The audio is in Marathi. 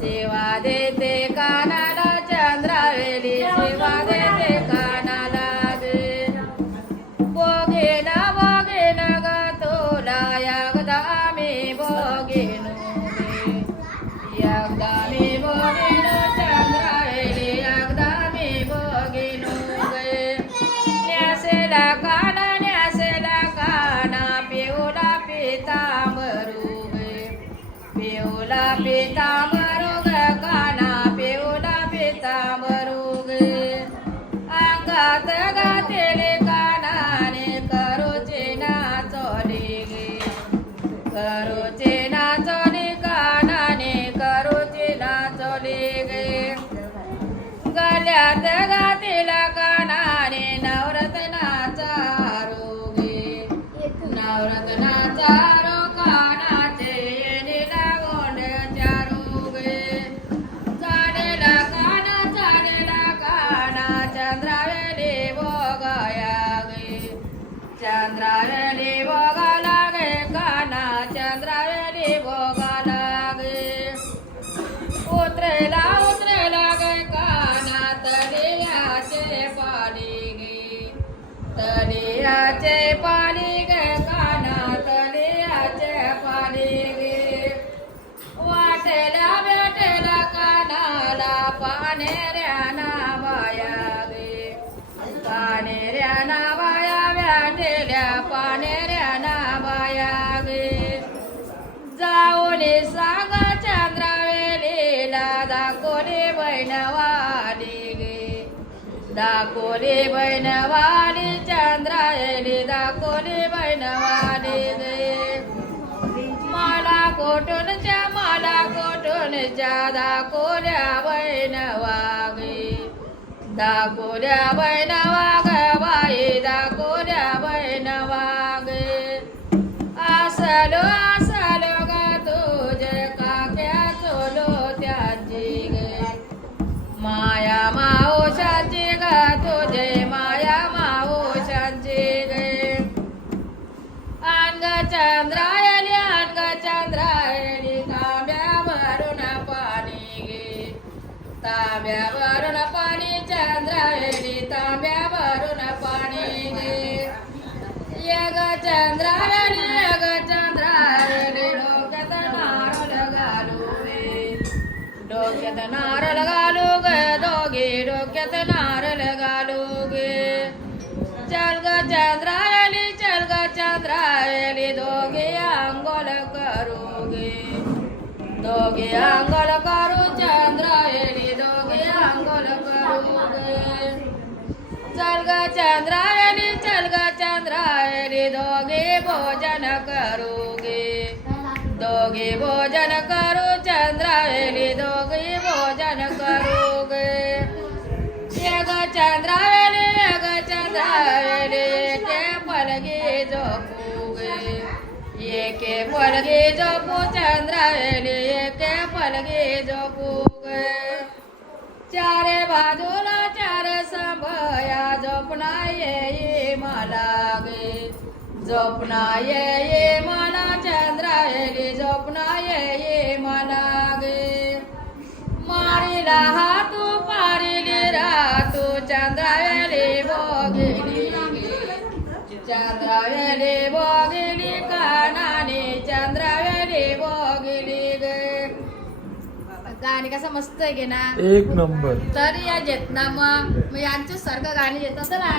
शिवा देते कानाला चंद्रावेली शिवा देते कानाला दे. बोगेन बोगेन ग तोला एकदा आम्ही बोगेन एकदा मी बोगेन चंद्रावेली एकदा मी बोगेन गे न्यासेला काना न्यासेला काना पिवला पितांबरू गे पिवला पितांबर गल्यात घातीला कानाने नवरत्नाचा रोगे नवरत्नाचा रो कानाचे येणीला गोंड्याच्या रोगे चालेला काना चालेला काना चंद्रावेली बोगाया गे. चंद्रावेली बोगा लागे काना चंद्रावेली बोगा पानेऱ्या नावाया भेटेल्या पानेऱ्या नावाया गे. जाऊन सांग चंद्रावेलीला दाखवली बहिणवाली गे. दाखवली बहिणवाली चंद्रावेली दाखवली बहिणवाली गे. मला कोटूनच्या मला कोटूनच्या दाखवल्या बहिणवा गे. दाखवल्या बहिणवा ग बाई दाखवल्या बहिणवा गे आसलो आसलो ग तुझे काक्या चोलो त्याची गे. माया मावशाची ग तुझे माया मावशाची गे. अंग चंद्रायली अंग चंद्रायली तांब्या भरून पाणी गे तांब्या भरून पाणी चंद्रायली तांब्या भरून पाणी गे यग चंद्रायली यग चंद्रायली डोक्यात नारळ घालू गे डोक्यात नारळ घालू ग दोघे डोक्यात नारळ घालू गे चल ग चंद्रायली चल ग चंद्रायली दोघे अंघोळ करू गे दोघे अंघोळ चल ग चंद्रायली चल ग चंद्रायली दोघे भोजन करू गे दोघे भोजन करू चंद्रायली दोघे भोजन करू गे यग चंद्रावेली यग चंद्रावेली एके पलगी झोपू गे एके पलगी झोपू चंद्रावेली एके पलगी झोपू गे चारे बाजूला चार संभया झोपना ये मला गे झोपना ये मला चंद्रावेली झोपना ये मला गे। मारिला हातू पारिली रातू चंद्रावेली बोगिली चंद्रावेली गाणी कसं मस्त आहे की ना? एक नंबर. तर या जेतना मग यांच्या सारखं गाणी येतात तर